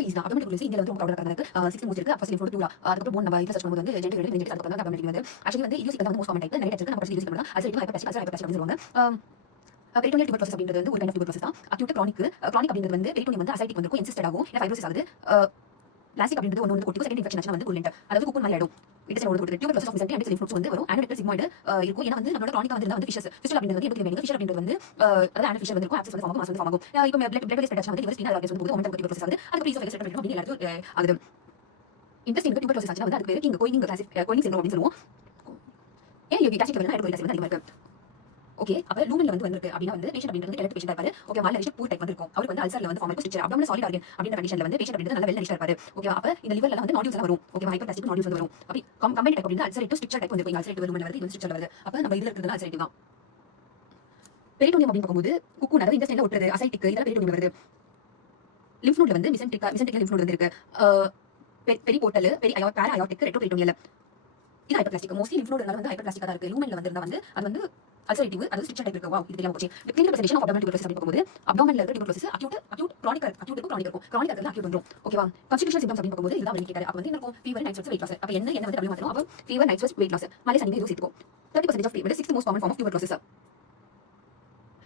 So இதுதான் அப்டோமெட்ரிக் ப்ரோலிஸ் இந்தியாவில் வந்து ரொம்ப ப்ராப்ளம் இருக்கு. 6 மூச்சு இருக்கு. ஃபர்ஸ்ட் லிம்ஃபோடு 2 அதுக்கப்புறம் போன் நம்ம இதில் சர்ச் பண்ணும்போது வந்து ஜென்டர் ரெடி அதுக்கப்புறம் தான் அப்டோமெட்ரிக் வந்து ஆக்சுவலி வந்து இடியோசிக்கல் வந்து மோஸ்ட் காமன் டைப் நிறைய இருக்கு. நம்ம ஃபர்ஸ்ட் இடியோசிக்கல் தான் அல்சரேட்டிவ் ஹைப்பர்பிளாஸ்டிக் அப்படின்னு சொல்லுவாங்க. பெரிட்டோனியல் டியூபர் ப்ராசஸ் அப்படின்றது வந்து ஒரு கைண்ட் ஆஃப் டியூபர் ப்ராசஸ் தான். அக்யூட் கிரானிக் அப்படின்றது வந்து பெரிட்டோனியம் வந்து அசைட்டிக் வந்து இன்சிஸ்டட் ஆகும். இல்ல ஃபைப்ரோசிஸ் ஆகுது. பிளாஸ்டிக் அப்படின்றது ஒன்று வந்து கொட்டி செகண்ட் இன்ஃபெக்ஷன் ஆச்சுன்னா வந்து கூலண்ட் அதாவது குப்பன் மாதிரி ஆயிடும். இட்ஸ் ஒரு tuber process of mesentery and lymph nodes வந்து வரும். ஆனோடெக்டல் சிக்மாய்டு இருக்கும். ஏன்னா வந்து நம்மளோட கிரானிக்கா வந்து ஃபிஷஸ் அப்படின்றது வந்து எப்படி வேணும். ஃபிஷர் அப்படின்றது வந்து அதாவது ஆன ஃபிஷர் வந்து இருக்கும். ஆக்சஸ் வந்து ஃபார்ம் ஆகும். மாஸ் வந்து ஃபார்ம் ஆகும். இப்போ பிளட் வெஸ்ட் ஆச்சுன்னா வந்து லிவர் ஸ்பின் ஆர்கன்ஸ் வந்து போகுது. மொமெண்ட் டியூபர் ப்ராசஸ் ஆகுது. அதுக்கு ப்ரீஸ் ஆஃப் எக்ஸ்ட்ரா பண்ணி அப்படின்னு எல்லாரும் ஆகுது. இன்டெஸ்டைனுக்கு டியூபர் ப்ராசஸ் ஆச்சுன்னா வந்து அதுக்கு பேரு கிங் கோயிங் சிண்ட்ரோம் அப்படின்னு சொல்லுவோம். ஏன் யூ டாக்ஸிக் வந்து ஹைட்ரோலிக் ஆசிட் வந்து அதிகமா இருக்கு. ஓகே அப்ப லூமின்ல வந்து வந்திருக்கு அப்படினா வந்து பேஷண்ட் அப்படின்றது டெலட் பேஷண்ட் இருப்பாரு. ஓகே மால்ல ரிஜிட் பூர் டைப் வந்திருக்கும். அவருக்கு வந்து அல்சர்ல வந்து ஃபார்ம் ஆகும். ஸ்ட்ரக்சர் அப்டோமினல் சாலிட் ஆர்கன் அப்படின்ற கண்டிஷன்ல வந்து பேஷண்ட் அப்படின்றது நல்ல வெல் நரிஷ்டா இருப்பாரு. ஓகே அப்ப இந்த லிவர்ல வந்து நாடியூல்ஸ் எல்லாம் வரும். ஓகே ஹைப்பர்பிளாஸ்டிக் நாடியூல்ஸ் வந்து வரும். அப்ப கம்பைன்ட் டைப் அப்படினா அல்சரேட்டிவ் ஸ்ட்ரக்சர் டைப் வந்து இங்க அல்சரேட்டிவ் லூமின் வருது. இது ஸ்ட்ரக்சர் வருது. அப்ப நம்ம இதுல இருக்கிறது அல்சரேட்டிவ் தான். பெரிட்டோனியம் அப்படின்னு பார்க்கும்போது குக்கூன் அதாவது இன்டெஸ்டைன்ல ஒட்டுறது அசைட்டிக் இதெல்லாம் பெரிட்டோனியம் வருது. லிம்ஃப் நோட்ல வந்து மிசென்ட்ரிக் லிம்ஃப் நோட் வந்து இருக்கு. பெரிபோர்ட்டல் பேரா அயாட்டிக் ரெட்ரோபெரிட்டோனியல் இது ஹைப்பர்பிளாஸ்டிக். மோஸ்ட்லி லிம்ஃப் நோட்னால வந்து ஹைப்பர்பிளாஸ்டிக்கா தான் இருக்கு. லூமின்ல வந்திருந்தா வந்து அது வந்து அல்சரேட்டிவ் அது ஸ்ட்ரக்சர் டைப் இருக்கு. வாவ் இது தெரியாம போச்சு. The clinical presentation of abdominal tuber process அப்படி பார்க்கும்போது abdominal tuber process acute chronic இருக்கும். கிரானிக் இருக்குல அக்யூட் வந்துரும். ஓகேவா கான்ஸ்டிடியூஷனல் சிம்ப்டம்ஸ் அப்படி பார்க்கும்போது இதுதான் கேட்டாரு. அப்ப வந்து இருக்கும் fever night sweat weight loss. அப்ப என்ன வந்து டபிள்யூ மாத்தணும். அப்ப fever night sweat weight loss malaise நீங்க யூஸ் எடுத்துக்கோ. 30% of fever 6th most common form of tuber process.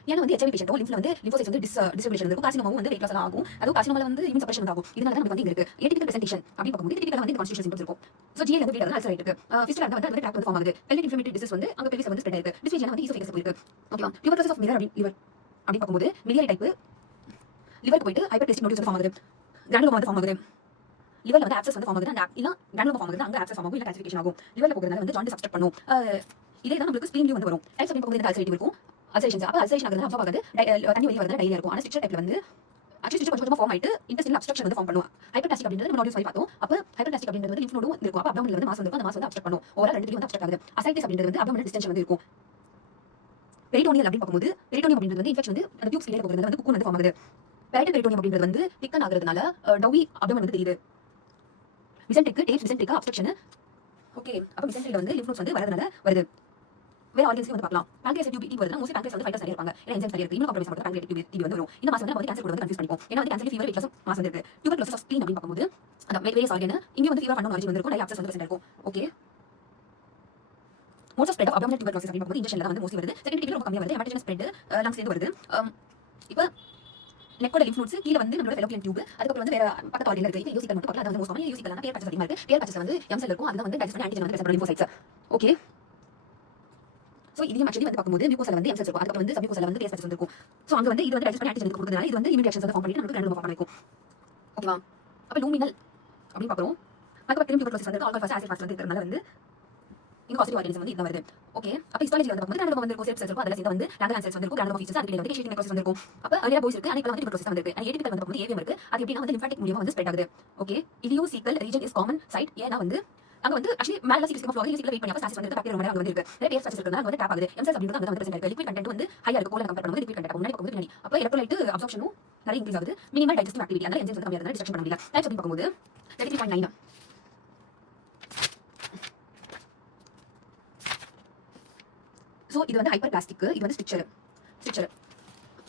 ஏன்னா வந்து HIV பேஷண்டோ லிம்ஃப்ல வந்து லிம்போசைட்ஸ் வந்து டிஸ்ட்ரிபியூஷன் இருக்கும். கார்சினோமாவும் வந்து வெயிட் லாஸ் ஆகும். அதுவும் கார்சினோமால வந்து இம்யூன் சப்ரஷன் ஆகும். இதனால தான் நமக்கு வந்து இருக்கு ஏடிபிக்கல் பிரசன்டேஷன் அப்படி பார்க்கும்போது டிபிக்கலா வந்து கான்ஸ்டிடியூஷனல் சிம்ப்டம்ஸ் இருக்கும். சோ ஜிஏ வந்து வீட்ல தான் அல்சர் ஆயிருக்கு. ஃபிஸ்டுலா வந்து அது ட்ராக் வந்து ஃபார்ம் ஆகுது. பெல்விக் இன்ஃப்ளமேட்டரி டிசீஸ் வந்து அங்க பெல்விஸ் வந்து ஸ்ப்ரெட் ஆயிருக்கு. டிஸ்ஃபேசியா வந்து ஈசோஃபேகஸ் போயிருக்கு. ஓகேவா டியூபர் ப்ராசஸ் ஆஃப் லிவர் அப்படி பார்க்கும்போது மிலியரி டைப் லிவருக்கு போயிட்டு ஹைப்பர்பிளாஸ்டிக் நோடியூல்ஸ் ஃபார்ம் ஆகுது. கிரானுலோமா வந்து ஃபார்ம் ஆகுது. லிவர்ல வந்து ஆப்சஸ் வந்து ஃபார்ம் ஆகுது. இல்ல கிரானுலோமா ஃபார்ம் ஆகுது. அங்க ஆப்சஸ் ஃபார்ம் ஆகும். இல்ல கால்சிஃபிகேஷன் ஆகும். லிவர்ல போகிறதுனால வந்து ஜாண்டிஸ் சப்ஸ்ட்ரக்ட் பண்ணும். இதே தான் நமக்கு ஸ்பிளீன்லயும் வந்து வரும். டைப்ஸ் அப்படி பார்க்கும்போது அல்சரேட்டிவ் இருக்கும். அல்சரேஷன்ஸ் அப்ப அல்சரேஷன் ஆகுது அப்சார்ப் ஆகுது. தண்ணி வெளிய வரதுல டைரியா இருக்கும். ஆனா ஸ்ட்ரக்சர் டைப்ல வந்து ஆக்சுவலி ஸ்ட்ரக்சர் கொஞ்சம் ஃபார்ம் ஆயிட்டு இன்டெஸ்டைனல் அப்ஸ்ட்ரக்ஷன் வந்து ஃபார்ம் பண்ணும். ஹைப்பர்பிளாஸ்டிக் அப்படின்றது நம்ம நாடியூல்ஸ் மாதிரி பார்த்தோம். அப்ப ஹைப்பர்பிளாஸ்டிக் அப்படின்றது வந்து லிம்ஃப் நோடும் இருக்கும். அப்ப அப்டோமினல் வந்து மாஸ் வந்து அந்த மாஸ் வந்து அப்ஸ்ட்ரக்ட் பண்ணும். ஓவரால் ரெண்டு வந்து அப்ஸ்ட்ரக்ட் ஆகுது. அசைட்டிஸ் அப்படின்றது வந்து அப்டோமினல் டிஸ்டென்ஷன் வந்து இருக்கும். பெரிட்டோனியல் அப்படி பார்க்கும்போது பெரிட்டோனியம் அப்படின்றது வந்து இன்ஃபெக்ஷன் வந்து அந்த டியூப்ஸ் கிளியர் போகிறதுனால வந்து குக்கூன் வந்து ஃபார்ம் ஆகுது. பேரட்டல் பெரிட்டோனியம் அப்படின்றது வந்து திக்கன் ஆகுறதுனால டவி அப்டோமன் வந்து தெரியுது. மிசென்ட்ரிக்கா அப்ஸ்ட்ரக்ஷன். ஓகே அப்ப மிசென்ட்ரியில வந்து லிம்ஃப் நோட்ஸ் வந்து வரதுனால வருது. வேற ஆர்கன்ஸ்க்கு வந்து பார்க்கலாம். பான்கிரியாஸ் டியூப் வருதுனா மோஸ்ட்லி பான்கிரியாஸ் வந்து ஃபைட்டர்ஸ் நிறைய இருப்பாங்க. ஏன்னா என்சைம்ஸ் நிறைய இருக்கு. இன்னும் காம்ப்ரமைஸ் பண்ணுறது பான்கிரியாஸ் டியூப் வந்து வரும். இந்த மாஸ் வந்து நம்ம கேன்சர் கூட வந்து கன்ஃபியூஸ் பண்ணிப்போம். ஏன்னா வந்து cancer fever weight loss mass வந்து இருக்கு. டியூபர் ப்ராசஸ் ஆஃப் ஸ்ப்ளீன் அப்படி பார்க்கும்போது அந்த வேரியஸ் ஆர்கன் இங்க வந்து ஃபீவர் பண்ணணும் ஆரிஜின் வந்து இருக்கும். நிறைய அப்சஸ் வந்து பிரசன்ட் இருக்கும். Okay most of spread of abdominal tuber process அப்படி பார்க்கும்போது இன்ஜெக்ஷன்ல வந்து மோஸ்ட்லி வருது. செகண்ட் டிகிரி ரொம்ப கம்மியா வருது. ஹெமடோஜெனஸ் ஸ்ப்ரெட் லங்ஸ் இருந்து வருது. இப்போ நெக்கோட லிம்ஃப் நோட்ஸ் கீழ வந்து நம்மளோட ஃபெலோப்பியன் டியூப் அதுக்கு வந்து வேற பக்கத்து ஆர்கன்ல இருக்கு. இது யூசிக்கல் மட்டும் பார்க்கலாம். அது வந்து மோஸ்ட் காமன் யூசிக்கல்னா பேர் பேச்சஸ் அதிகமா இருக்கு. பேர் பேச்சஸ் வந்து எம்செல் இருக்கும். அதுதான் வந்து டைஜஸ்ட் பண்ணி ஆன்டிஜன் வந்து ரெசெப்டர் லிம்போசைட்ஸ். ஓகே சோ இதையும் ஆக்சுவலி வந்து பார்க்கும்போது மியூகோசால வந்து எம்செல்ஸ் இருக்கும். அதுக்கு வந்து சப்மியூகோசால வந்து பேஸ் பேச்சஸ் வந்து இருக்கும். சோ அங்க வந்து இது வந்து டைஜஸ்ட் பண்ணி ஆன்டிஜன் கொடுக்கிறதுனால இது வந்து இம்யூன் ரியாக்ஷன்ஸ் வந்து ஃபார்ம் பண்ணிட்டு நமக்கு கிரானுலோமா ஃபார்ம் பண்ணிக்கும். ஓகேவா அப்ப லூமினல் அப்படி பார்க்கறோம். மைக்ரோபாக்டீரியம் டியூபர் ப்ராசஸ் வந்து ஆல்கா ஆசிட் ஃபாஸ்ட் வந்து இருக்கறதுனால வந்து இந்த பாசிட்டிவ் ஆர்கனிசம் வந்து இதுதான் வருது. ஓகே அப்ப ஹிஸ்டாலஜி வந்து பார்க்கும்போது கிரானுலோமா வந்து செல்ஸ் இருக்கும். அதெல்லாம் சேர்ந்து வந்து லாங்கர் செல்ஸ் வந்து இருக்கும். கிரானுலோமா ஃபீச்சர்ஸ் அதுக்கு வந்து கேஷியன் நெக்ரோசிஸ் வந்து இருக்கும். அப்ப அலியா போய்ஸ் இருக்கு. அனைத்து வந்து டியூபர் ப்ராசஸ் வந்து இருக்கு. அண்ட் ஏடிபிக்கல் வந்து பார்க்கும்போது ஏவிஎம் இருக்கு. அது எப்படினா வந்து லிம்ஃபாட்டிக் மூலமா வந்து ஸ்ப்ரெட் ஆகுது. Okay ileocecal region is common site. ஏன்னா வந்து அங்க வந்து ஆக்சுவலி மேல சிஸ்டம் ஆஃப் ஃப்ளோரிங் வெயிட் பண்ணி அப்ப ஸ்டாசிஸ் வந்து பாக்டீரியா ரொம்ப அங்க வந்து இருக்கு. நிறைய பேர் ஸ்டாசிஸ் இருக்குனால வந்து டேப் ஆகுது. எம்செல்ஸ் அப்படின்றது அங்க வந்து பிரசன்ட் இருக்கு. லிக்விட் கண்டென்ட் வந்து ஹையா இருக்கு. கோல கம்பேர் பண்ணும்போது லிக்விட் கண்டென்ட் முன்னாடி பார்க்கும்போது பின்னாடி அப்ப எலக்ட்ரோலைட் அப்சார்ப்ஷனும் நிறைய இன்க்ரீஸ் ஆகுது. மினிமல் டைஜஸ்டிவ் ஆக்டிவிட்டி அதனால என்சைம்ஸ் வந்து கம்மியா இருந்தா டிஸ்ட்ரக்ஷன் பண்ண முடியல. டைப்ஸ் அப்படி பார்க்கும்போது 33.9 சோ இது வந்து ஹைப்பர்பிளாஸ்டிக். இது வந்து ஸ்ட்ரக்சர்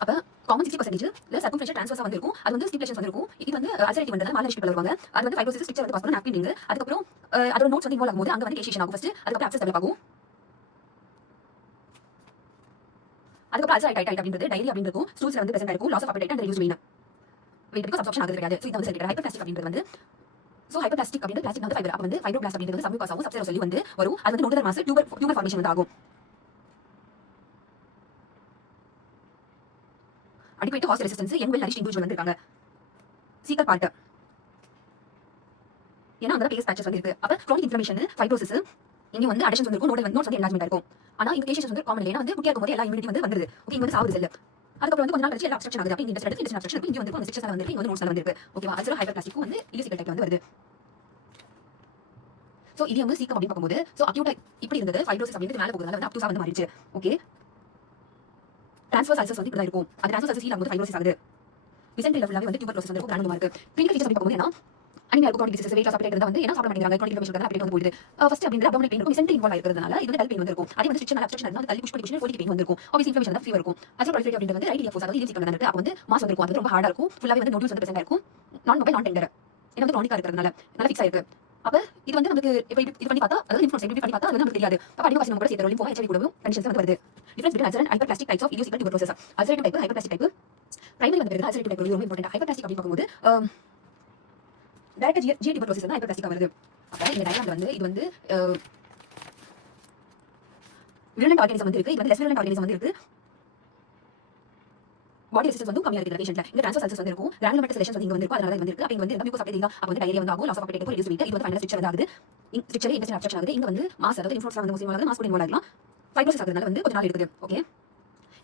அப்ப காமன் 60% இல்ல சர்க்கம்ஃபரன்ஷியல் ட்ரான்ஸ்வர்ஸா வந்து இருக்கும். அது வந்து ஸ்டிப்லேஷன்ஸ் வந்து இருக்கும். இது வந்து அல்சரேட்டிவ் வந்ததால மாலரிஷ் பீப்பிள் வருவாங்க. அது வந்து ஃபைப்ரோசிஸ் ஸ்ட்ரக்சர் வந்து காஸ் பண்ண ஆக்டிவிங். அதுக்கு அப்புறம் அதோட நோட்ஸ் வந்து இன்வால்வ் ஆகும்போது அங்க வந்து கேஷியேஷன் ஆகும் ஃபர்ஸ்ட். அதுக்கு அப்புறம் அப்சஸ் டெவலப் ஆகும். அதுக்கு அப்புறம் அல்சர் டைட் அப்படின்றது டைரி அப்படின்றது இருக்கும். ஸ்டூல்ஸ்ல வந்து பிரசன்ட் இருக்கும். Loss of appetite and reduce weight because absorption ஆகுது கிடையாது. சோ இது வந்து செல்லிட்டர் ஹைப்பர்பிளாஸ்டிக் அப்படின்றது வந்து சோ ஹைப்பர்பிளாஸ்டிக் அப்படின்றது பிளாஸ்டிக் வந்து ஃபைபர். அப்ப வந்து ஃபைப்ரோபிளாஸ்ட் அப்படின்றது வந்து சப்மியூகஸ் ஆகும். சப்செல் சொல்லி வந்து வரும். அது வந்து நோடுலர் மாஸ் டியூபர் ஃபார்மேஷன் வந்து ஆகும். Adequate host resistance young well nourished individual வந்து இருக்காங்க. சீக்கல் பார்ட் ஏன்னா அங்க பேஸ் பேச்சஸ் வந்து இருக்கு. அப்ப கிரானிக் இன்ஃப்ளமேஷன் ஃபைப்ரோசிஸ் இங்க வந்து அடெஷன்ஸ் வந்து இருக்கும். நோட்ஸ் வந்து என்லார்ஜ்மென்ட் இருக்கும். ஆனா இந்த கேஷஸ் வந்து காமன் இல்ல. ஏன்னா வந்து குட்டியா இருக்கும்போது எல்லா இம்யூனிட்டி வந்து வந்துருது. ஓகே இங்க வந்து சாவுது செல். அதுக்கப்புறம் வந்து கொஞ்ச நாள் கழிச்சு எல்லா அப்ஸ்ட்ரக்ஷன் ஆகுது. அப்ப இந்த இன்டெஸ்டைன் அப்ஸ்ட்ரக்ஷன் இங்க வந்து அந்த ஸ்ட்ரக்சர்ஸ் வந்து இருக்கு. இங்க வந்து நோட்ஸ் வந்து இருக்கு. ஓகேவா அல்சர் ஹைப்பர்பிளாஸ்டிக் வந்து இலிசிக்கல் டைப் வந்து வருது. சோ இது வந்து சீக்கம் அப்படி பார்க்கும்போது சோ அக்யூட் இப்படி இருந்தது ஃபைப்ரோசிஸ் அப்படிங்கிறது மேல போகுதுனால வந்து அப்டூசா வந்து மாறிடுச்சு. ஓகே ட்ரான்ஸ்வர்ஸ் அல்சர்ஸ் வந்து இப்படி தான் இருக்கும். அது ட்ரான்ஸ்வர்ஸ் அல்சர்ஸ் ஆகும்போது ஃபைப்ரோசிஸ் ஆகுது. மிசென்ட்ரி லெவல்ல வந்து டியூபர் ப்ராசஸ் வந்து கிரானுலோமா இருக்கு. கிளினிக்கல் ஃபீச்சர்ஸ் அப்படி பார்க்கும்போது என்ன அனிமியா இருக்கும், chronic diseases, weight loss, appetite இருந்தா வந்து என்ன சாப்பிட மாட்டேங்கிறாங்க, chronic inflammation இருக்கறதால appetite வந்து போயிடுது. ஃபர்ஸ்ட் அப்படின்றது abdominal pain இருக்கும், mesentery involve ஆயிருக்கிறதுனால இது வந்து dull pain வந்து இருக்கும். அதே வந்து stricture obstruction இருந்தா தள்ளி புஷ் பண்ணி colic pain வந்து இருக்கும். obviously inflammation இருந்தா fever இருக்கும். ulcer proliferate அப்படின்றது வந்து right iliac fossa, அதாவது ileum சீக்கிரம் இருக்கு. அப்ப வந்து மாஸ் வந்து இருக்கும், அது ரொம்ப ஹார்டா இருக்கும், ஃபுல்லாவே வந்து nodules வந்து present ஆயிருக்கும், non mobile non tender. ஏன்னா வந்து chronic இருக்கிறதுனால நல்லா ஃபிக்ஸ் ஆயிருக்கு. அப்ப இது வந்து நமக்கு இப்ப இது பண்ணி பார்த்தா, அதாவது lymph nodes எப்படி பண்ணி பார்த்தா அது வந்து நமக்கு தெரியாது. அப்ப அடினோகார்சினோமா கூட சேர்த்து lymphoma HIV கூடவும் கண்டிஷன்ஸ் வந்து வருது. Difference between ulcer and hyperplastic types of idiopathic tuberculosis. ulcerative type, hyperplastic type. Primary வந்து வருது ulcerative type ரொம்ப இம்பார்ட்டன்ட். hyperplastic அப்படி பார்க்கும்போது டைரக்ட் GI tuberculosis தான் hyperplastic வருது. அப்ப இந்த டயக்ராம்ல வந்து இது வந்து virulent organism வந்து இருக்கு, இது வந்து less virulent organism வந்து இருக்கு. பாடி ரெசிஸ்டன்ஸ் வந்து கம்மியா இருக்கு பேஷண்ட்ல. இங்க ட்ரான்ஸ்ஃபர் சல்சஸ் வந்து இருக்கும், கிரானுலோமேட்டஸ் லெஷன்ஸ் வந்து இங்க வந்திருக்கு, அதனால வந்து இருக்கு. அப்ப இங்க வந்து மியூக்கஸ் அப்படிங்க, அப்ப வந்து டைரியா வந்து ஆகும், லாஸ் ஆஃப் appetite இருக்கும், ரெடியூஸ் வெயிட், இது வந்து ஃபைனல் ஸ்ட்ரக்சர் வந்து ஆகுது. ஸ்ட்ரக்சர் இன்டெஸ்டைன் அப்ஸ்ட்ரக்ஷன் ஆகுது. இங்க வந்து மாஸ், அதாவது லிம்ஃப் நோட்ஸ் வந்து மோஸ்ட்லி மாஸ் கூட இன்வால்வ் ஆகலாம். ஃபைப்ரோசிஸ் ஆகுறதுனால வந்து கொஞ்ச நாள் எடுக்குது. ஓகே,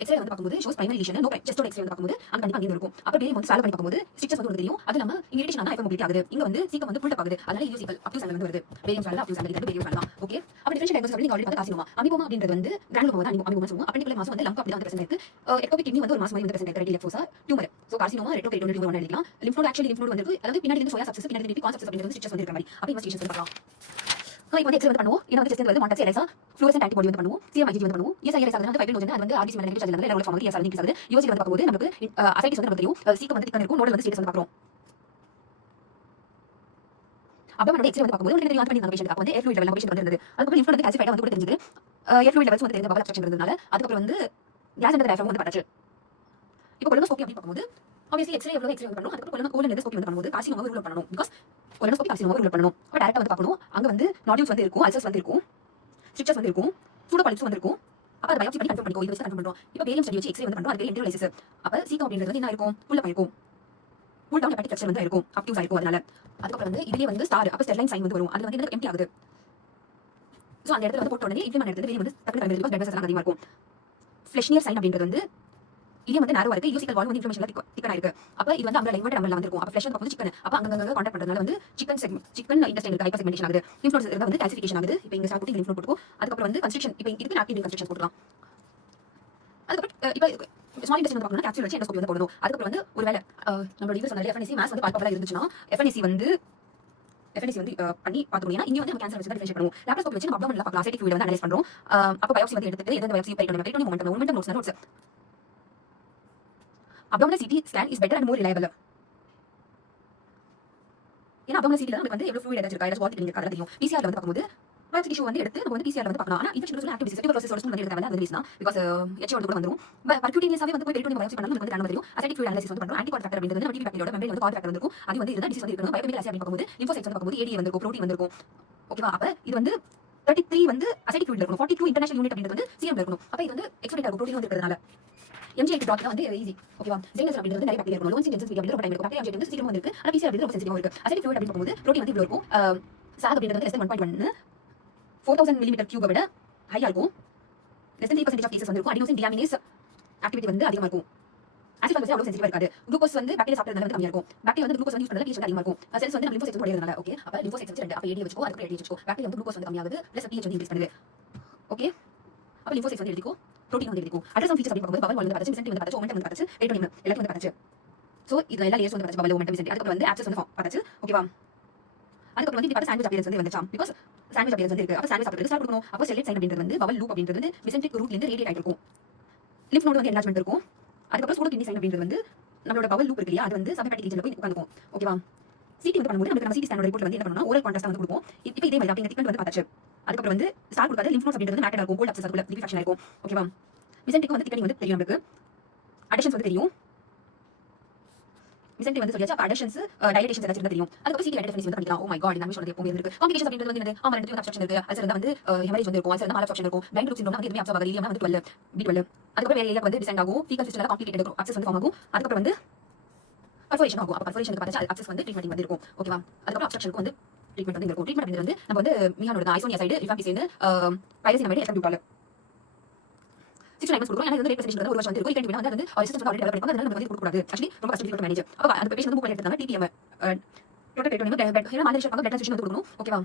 எக்ஸ்ரே வந்து பார்க்கும்போது ஷோஸ் பிரைமரி லீஷன், நோ செஸ்டோட எக்ஸ்ரே வந்து பார்க்கும்போது அங்க கண்டிப்பா அங்க இருக்கும். அப்ப பேரியம் வந்து சால்வ் பண்ணி பார்க்கும்போது ஸ்ட்ரக்சர்ஸ் வந்து தெரியும். அது இல்லாம இரிட்டேஷன் ஆனா ஹைப்பர் மொபிலிட்டி ஆகுது. இங்க வந்து சீக்கம் வந்து புல்ட் அப் ஆகுது, அதனால யூசிபிள் அப்டியூஸ் வந்து வருது. பேரியம் சால்வ் அப்டியூஸ் வந்து பேரியம் சால்வ் தான். ஓகே, அப்ப டிஃபரன்ஷியல் டயக்னோசிஸ் அப்படி நீங்க ஆல்ரெடி பார்த்த கார்சினோமா. அமிபோமா அப்படின்றது வந்து கிரானுலோமா தான் அமிபோமா சொல்லுவோம். அப்பெண்டிகுலர் மாஸ் வந்து லம்ப் அப்படி தான் பிரசன்ட் இருக்கு. எக்டோபிக் கிட்னி வந்து ஒரு மாஸ் மாதிரி வந்து பிரசன்ட் இருக்கு, right iliac fossa tumour. So carcinoma retroperitoneal tumour ஒன்னு எழுதிக்கலாம். Lymph node actually lymph node வந்து அதாவது பின்னாடி இருந்து சோயா சப்சிஸ், பின்னாடி இருந்து கான்செப்ட்ஸ் அப்படின்றது ஸ்ட்ரக்சர்ஸ் வந்து இருக்க மாதிரி. அப்ப இன்வெஸ்டிகேஷன்ஸ் வந்து பார்க்கலாம். இப்போ வந்து எக்ஸ்ரே வந்து பண்ணுவோம். ஏன்னா வந்து செஸ்ட் வந்து மாண்டக்ஸ் எலைசா ஃப்ளோரசன்ட் ஆன்டிபாடி வந்து பண்ணுவோம், சிஎம் ஐஜி வந்து பண்ணுவோம். எஸ்ஐ எலைசா வந்து ஃபைப்ரினோஜன், அது வந்து ஆர்பிசி மெலனிக் சார்ஜ் வந்து ரெகுலர் ஃபார்ம் ஆகுது, எஸ்ஆர் இன்க்ரீஸ் ஆகுது. யூஎஸ்ஜி வந்து பார்க்கும்போது நமக்கு அசைட்டிஸ் வந்து நமக்கு தெரியும், சீக்கம் வந்து திக்கன் இருக்கும், நோடல் வந்து ஸ்டேட்டஸ் வந்து பார்க்குறோம். அப்டோமனோட எக்ஸ்ரே வந்து பார்க்கும்போது உங்களுக்கு தெரியும் அந்த பண்ணி பேஷண்ட் அப்ப வந்து ஏர் ஃப்ளூயிட் லெவல் பேஷண்ட் வந்து இருந்தது. அதுக்கு லிம்ஃப் வந்து கால்சிஃபைடா வந்து கூட தெரிஞ்சது. ஏர் ஃப்ளூயிட் லெவல்ஸ் வந்து தெரிஞ்ச பபல் அப்ஸ்ட்ரக்ஷன் இருந்ததுனால அதுக்கு வந்து கேஸ் அண்ட் டயஃப்ராம் வந்து பட்டாச்சு. இப்போ கொலனோஸ்கோபி அப்படி பார்க்கும்போது obviously எக்ஸ்ரே எவ்வளவு எக்ஸ்ரே வந்து பண்ணனும், அதுக்கு கோலன் எண்டோஸ்கோபி வந்து பண்ணும்போது கார்சினோமா ரூல் பண்ணனும். பிகாஸ் கொலனோஸ்கோபி கார்சினோமா ரூல் பண்ணனும். அப்ப டைரக்டா வந்து பார்க்கணும், அங்க வந்து நாடியூல்ஸ் வந்து இருக்கும், அல்சர்ஸ் வந்து இருக்கும், ஸ்ட்ரிக்சர்ஸ் வந்து இருக்கும், சூடோபாலிப்ஸ் வந்து இருக்கும். அப்ப அத பயாப்சி பண்ணி கன்ஃபார்ம் பண்ணிக்கோ, இது வச்சு கன்ஃபார்ம் பண்றோம். இப்போ பேரியம் ஸ்டடி வச்சு எக்ஸ்ரே வந்து பண்றோம், அதுக்கு இன்டர்லைசிஸ். அப்ப சீக்கம் அப்படின்றது வந்து என்ன இருக்கும், புல் அப் இருக்கும், புல் டவுன் ஹெப்பாட்டிக் ஸ்ட்ரக்சர் வந்து இருக்கும், அப்டியூஸ் ஆயிருக்கும். அதனால அதுக்கு வந்து இதுலயே வந்து ஸ்டார், அப்ப ஸ்டெர்லைன் சைன் வந்து வரும், அது வந்து என்ன எம்டி ஆகுது. சோ அந்த இடத்துல வந்து போட்ட உடனே இன்ஃப்ளேம் எடுத்து வெளிய வந்து டக்குனு கிளம்பி பிகாஸ் பிளட் வெசல்ஸ் அதிகமா இருக்கும். ஃப்ளெஷ்னியர் சைன் அப்படின்றது வந்து இது வந்து நேரோ இருக்கு, யூசிக்கல் வால் வந்து இன்ஃப்ளமேஷன்ல திக்கனா இருக்கு. அப்ப இது வந்து அங்க லைவ் டம்ல வந்திருக்கும். அப்ப ஃப்ளஷ் வந்து பார்க்கும்போது சிக்கன், அப்ப அங்க கான்டாக்ட் பண்றதுனால வந்து சிக்கன் இன்டெஸ்டைன் இருக்கு, ஹைப்பர் செக்மெண்டேஷன் ஆகுது, லிம்ஃப் நோட்ஸ் இருந்தா வந்து கால்சிஃபிகேஷன் ஆகுது. இப்போ இங்க ஸ்டார்ட் பண்ணி லிம்ஃப் நோட் போட்டுக்கோ. அதுக்கு அப்புறம் வந்து கன்ஸ்ட்ரக்ஷன், இப்போ இதுக்கு ஆக்டிவ் கன்ஸ்ட்ரக்ஷன் போட்டுக்கலாம். அதுக்கு இப்போ ஸ்மால் இன்டெஸ்டைன் வந்து பார்க்கணும்னா கேப்சூல் வச்சு எண்டோஸ்கோபி வந்து போடணும். அதுக்கு அப்புறம் வந்து ஒருவேளை நம்மளோட யூஸ் சொன்னாலே எஃப்என்சி மாஸ் வந்து பால்பபலா இருந்துச்சுன்னா எஃப்என்சி வந்து பண்ணி பார்த்துக்கணும். ஏன்னா இங்க வந்து நம்ம கேன்சர் வச்சு தான் டிஃபரன்ஷியேட் பண்ணுவோம். லேப்ரோஸ்கோபி வச்சு நம்ம அப்டோமன்ல பார்க்கலாம், அசைட்டிக் ஃப்ளூயிட் வந்து அனலைஸ் பண்றோம். அப்ப பயாப்சி வந்து எடுத்துட்டு எந்த biopsy peritoneum momentum notes abdominal CT scan is better and more reliable. ஏன்னா abdominal CT ல நமக்கு வந்து எவ்வளவு fluid ஏதாச்சும் இருக்கா, ஏதாச்சும் வால்ட் கிளினிக் இருக்கா தெரியும். PCR ல வந்து பார்க்கும்போது biopsy tissue வந்து எடுத்து நம்ம வந்து PCR ல வந்து பார்க்கலாம். ஆனா இன்ஃபெக்ஷன் சொல்ல ஆக்டிவ் டிசீஸ் tuberculosis வந்து எடுக்க வேண்டாம், அது ரீசன் பிகாஸ் HO கூட வந்துரும். பர்க்யூட்டேனியஸாவே வந்து போய் பெரிட்டோனியம் பயாப்சி பண்ணாலும் நமக்கு வந்து தெரியும். அசைட்டிக் ஃப்ளூயிட் அனலைசிஸ் வந்து பண்றோம். ஆன்டிபாடி ஃபேக்டர் அப்படின்றது நம்ம டிபி பாக்டீரியாவோட மெம்பரேன் வந்து கால் ஃபேக்டர் வந்துரும். அது வந்து இதுதான் டிசீஸ் வந்து இருக்கணும். பயோகெமிக்கல் அசை அப்படி பார்க்கும்போது லிம்போசைட்ஸ் வந்து பார்க்கும்போது ADA வந்திருக்கும், புரோட்டீன் வந்திருக்கும். ஓகேவா? அப்ப இது வந்து 33 வந்து அசைட்டிக் ஃப்ளூயிட்ல இருக்கணும், 42 இன்டர்நேஷனல் யூனிட் அப்படின்றது வந்து CM ல இருக்கணும். அப்ப இது வந்து எக்ஸ்பெக்டட் ஆகும் புரோட்டீன் வந்து இருக்கிறதுனால. MGI டாட் வந்து ஈஸி. ஓகேவா? ஜெனஸ் அப்படின்றது வந்து நிறைய பாக்டீரியா இருக்கும். லோன்சின் ஜென்சஸ் அப்படின்றது ரொம்ப டைம் இருக்கும். பாக்டீரியா வந்து சீக்கிரமா இருக்கு. ஆனா PCR அப்படின்றது ரொம்ப சென்சிட்டிவா இருக்கு. அசைட்டிக் ஃப்ளூயிட் அப்படி பார்க்கும்போது புரோட்டீன் வந்து இவ்வளவு இருக்கும். சாக் அப்படின்றது வந்து less than 1.1 4000 மில்லிமீட்டர் கியூபை விட ஹையா இருக்கும். less than 3% ஆஃப் கேசஸ் வந்து இருக்கும். அடினோசின் டியாமினேஸ் ஆக்டிவிட்டி வந்து அதிகமா இருக்கும். ஆசிட் வந்து அவ்வளவு சென்சிட்டிவா இருக்காது. குளுக்கோஸ் வந்து பாக்டீரியா சாப்பிட்டதுனால வந்து கம்மியா இருக்கும். பாக்டீரியா வந்து குளுக்கோஸ் வந்து யூஸ் பண்றதுல pH வந்து அதிகமா இருக்கும். செல்ஸ் வந்து நம்ம லிம்போசைட்ஸ் வந்து உடையறதுனால. ஓகே, அப்ப லிம்போசைட்ஸ் வந்து 2 அப்ப AD வெச்சுக்கோ, அதுக்கு AD வெச்சுக்கோ. பாக்டீரியா வந்து குளுக்கோஸ் வந்து கம்மியாகுது, பிளஸ் pH வந்து இன்கிரீஸ் பண்ணுது. ஓகே, அப்ப லிம்போசைட்ஸ் வந்து எடுத்துக்கோ, புரோட்டீன் வந்து எடுத்துக்கோ. அட்ரஸ் ஃபீச்சர்ஸ் அப்படி பார்க்கும்போது பவல் வால் வந்து பார்த்தாச்சு, மிசென்ட்ரி வந்து பார்த்தாச்சு, மொமெண்டம் வந்து பார்த்தாச்சு, பெரிட்டோனியம் எல்லாத்தையும் வந்து பார்த்தாச்சு. சோ இது எல்லா லேயர்ஸ் வந்து பார்த்தாச்சு, பவல் மொமெண்டம் மிசென்ட்ரி. அதுக்கு வந்து ஆக்சஸ் வந்து பார்த்தாச்சு. ஓகேவா? அதுக்கு வந்து இப்ப பார்த்த சாண்ட்விச் அப்பியரன்ஸ் வந்து வந்துச்சாம். பிகாஸ் சாண்ட்விச் அப்பியரன்ஸ் வந்து இருக்கு. அப்ப சாண்ட்விச் சாப்பிடுறது ஸ்டார்ட் பண்ணனும். அப்ப செல்லட் சைன் அப்படின்றது வந்து பவல் லூப் அப்படின்றது வந்து மிசென்ட்ரிக் ரூட்ல இருந்து ரேடியேட் ஆயிட்டு இருக்கும். லிம்ஃப் நோட் வந்து என்லார்ஜ்மென்ட் இருக்கும். அதுக்கு அப்புறம் சூடோ கிட்னி சைன் அப்படின்றது வந்து நம்மளோட பவல் லூப் இருக்கு இல்லையா, அது வந்து சப்ஹெப்பாட்டிக் ரீஜன்ல போய் உட்கார்ந்துக்கும். ஓகேவா? சிடி வந்து பண்ணும்போது நம்ம சிடி ஸ்கேனோட ரிப்போர்ட் வந்து என்ன பண்ணனும்னா ஓரல் கான்ட்ராஸ்ட் வந்து கொடுப்போம். இப்போ இதே மாதிரி அப்படிங்க டிக்கெட் வந்து பார்த்தாச்சு. அதுக்கு அப்புறம் வந்து ஸ்டார் கொடுக்காத லிம்ஃப் நோட்ஸ் அப்படின்றது வந்து மேட்டர் இருக்கும், கோல்ட் அப்சஸ் அதுக்குள்ள டிஃபெக்ஷன் இருக்கும். ஓகேவா? மிசென்ட்ரிக் வந்து திக்கனிங் வந்து தெரியும் நமக்கு, அடிஷன்ஸ் வந்து தெரியும். மிசென்ட்ரி வந்து சொல்லியாச்சு. அப்ப அடிஷன்ஸ் டைலேஷன்ஸ் ஏதாச்சும் இருந்தா தெரியும். அதுக்கு சிடி டெஃபினிஷன் வந்து பண்ணிக்கலாம். ஓ மை காட், இந்த அமிஷன் வந்து எப்பவும் இருக்கு. காம்ப்ளிகேஷன்ஸ் அப்படின்றது வந்து என்னது? ரெண்டு அப்ஸ்ட்ரக்ஷன் இருக்கு. அல்சர் இருந்தா வந்து ஹெமரேஜ் வந்து இருக்கும், அல்சர் இருந்தா மாலப்சார்ப்ஷன் இருக்கும், பிளைண்ட் குரூப் சிண்ட்ரோம் வந்து எதுவுமே அப்சார்ப் ஆகாது, இலியம்னா வந்து 12 B12. அதுக்கு வேற ஏரியா வந்து டிசைன் ஆகும், ஃபீகல் சிஸ்டம்ல காம்ப்ளிகேட்டட் இருக்கும், அக்சஸ் வந்து ஃபார்ம் ஆகும். அதுக்கு வந்து பர்ஃபோரேஷன் ஆகும். அப்ப பர்ஃபோரேஷனுக்கு பார்த்தா அக்சஸ் வந்து ட்ரீட்மென்ட் வந்து இருக்கும். ஓகேவா? அதுக்கு அப்ஸ்ட்ரக்ஷனுக்கு வந்து ட்ரீட்மென்ட் வந்து இருக்கும். ட்ரீட்மென்ட் அப்படின்றது வந்து நம்ம வந்து மியானோட ஐசோனியாசைடு ரிஃபாம்பிசின் பைரசினமைடு எஃப்எம் 6 9 கொடுக்கும். ஏன்னா இது வந்து ரேட் பிரசன்டேஷன் ஒரு வருஷம் வந்து இருக்கும். இக்கெண்ட் வந்து ரெசிஸ்டன்ஸ் வந்து ஆல்ரெடி டெவலப் பண்ணிருப்பாங்க, அதனால நம்ம வந்து கொடுக்க கூடாது. ஆக்சுவலி ரொம்ப கஷ்டம் டு மேனேஜ். அப்ப அந்த பேஷண்ட் வந்து புக் பண்ணி எடுத்தாங்க TPM டோட்டல் பெரிட்டோனியம் பிளட் ஹீரோ மாலேஷன் பிளட் ட்ரான்ஸ்ஃபியூஷன் வந்து கொடுக்கணும். ஓகேவா?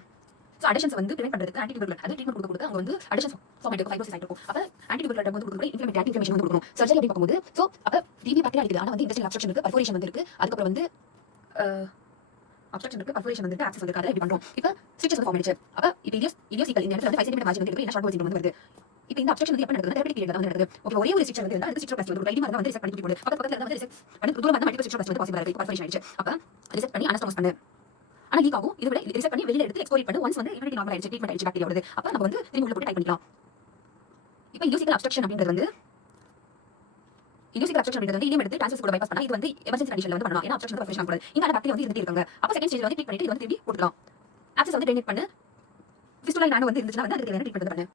சோ அடிஷன்ஸ் வந்து பிரிவென்ட் பண்றதுக்கு ஆன்டிடியூபர்குலர் அது ட்ரீட்மென்ட் கொடுக்க அங்க வந்து அடிஷன்ஸ் ஃபார்ம் ஆயிட்டு ஃபைப்ரோசிஸ் ஆயிட்டு இருக்கும். அப்ப ஆன்டிடியூபர்குலர் வந்து கொடுக்க இன்ஃப்ளமேஷன் வந்து கொடுக்கணும். சர்ஜரி அப்படி பார்க்கும்போது சோ அப்ப டிபி பாக்டீரியா இருக்குது, ஆனா வந்து இன்டெஸ்டைனல் அப்ஸ்ட்ரக்ஷன் இருக்கு, பர்ஃபோரேஷன் வந்து இருக்கு. அதுக்கு அப்புறம் வந்து அப்ஸ்ட்ரக்ஷன் இருக்கு, பர்ஃபரேஷன் வந்து ஆக்சஸ் வந்து எப்படி பண்றோம். இப்போ ஸ்டிச்சஸ் வந்து ஃபார்ம் ஆயிடுச்சு. அப்ப இப்போ இலியோசிக்கல் இந்த இடத்துல வந்து 5 சென்டிமீட்டர் மார்ஜின் வந்து என்ன ஷார்ட் வால் சிண்ட்ரோம் வந்து வருது. இப்போ இந்த அப்ஸ்ட்ரக்ஷன் வந்து எப்ப நடக்குது, தெரபிட்டிக் பீரியட்ல வந்து நடக்குது. ஓகே, ஒரே ஒரு ஸ்டிச்சர் வந்து இருந்தா அந்த ஸ்டிச்சர் பிளாஸ்டிக் வந்து ரைடிங் வந்து ரிசெக்ட் பண்ணி போடு. பக்கத்துல வந்து ரிசெக்ட் பண்ணி தூரம் வந்து மல்டிபிள் ஸ்டிச்சர் பிளாஸ்டிக் வந்து பாசிபிள் இருக்கு. பர்ஃபரேஷன் ஆயிடுச்சு. அப்ப ரிசெக்ட் பண்ணி அனஸ்டோமோஸ் பண்ணு. ஆனா லீக் ஆகும். இதை விட ரிசெக்ட் பண்ணி வெளியில எடுத்து எக்ஸ்போர்ட் பண்ணி ஒன்ஸ் வந்து இம்யூனிட்டி நார்மல் ஆயிடுச்சு, ட்ரீட்மெண்ட் ஆயிடுச்சு பாக்டீரியாவோடது. அப்ப நம்ம வந்து திரும்பி உள்ள போட்டு டைப் பண்ணிக்கலாம். இப்போ இலியோசிக்கல் அப்ஸ்ட்ரக்ஷன் அப்படின்றது வந்து இனிமே எடுத்து டிரான்ஸ்ஃபர் கூட பைபாஸ் பண்ணா இது வந்து எமர்ஜென்சி கண்டிஷன்ல வந்து பண்ணலாம். ஏன்னா அப்ஸ்ட்ரக்ஷன் வந்து பர்ஃபரேஷன் ஆகக்கூடாது. இங்க பாக்டீரியா வந்து இருந்துட்டே இருக்காங்க. அப்ப செகண்ட் ஸ்டேஜ்ல வந்து ட்ரீட் பண்ணிட்டு இது வந்து திரும்பி போட்டுக்கலாம். ஆக்சஸ் வந்து ட்ரைனேட் பண்ணு. ஃபிஸ்டுலா நானோ வந்து இருந்துச்சுன்னா வந்து அதுக்கு தேவையான ட்ரீட்மெண்ட் பண்ணு.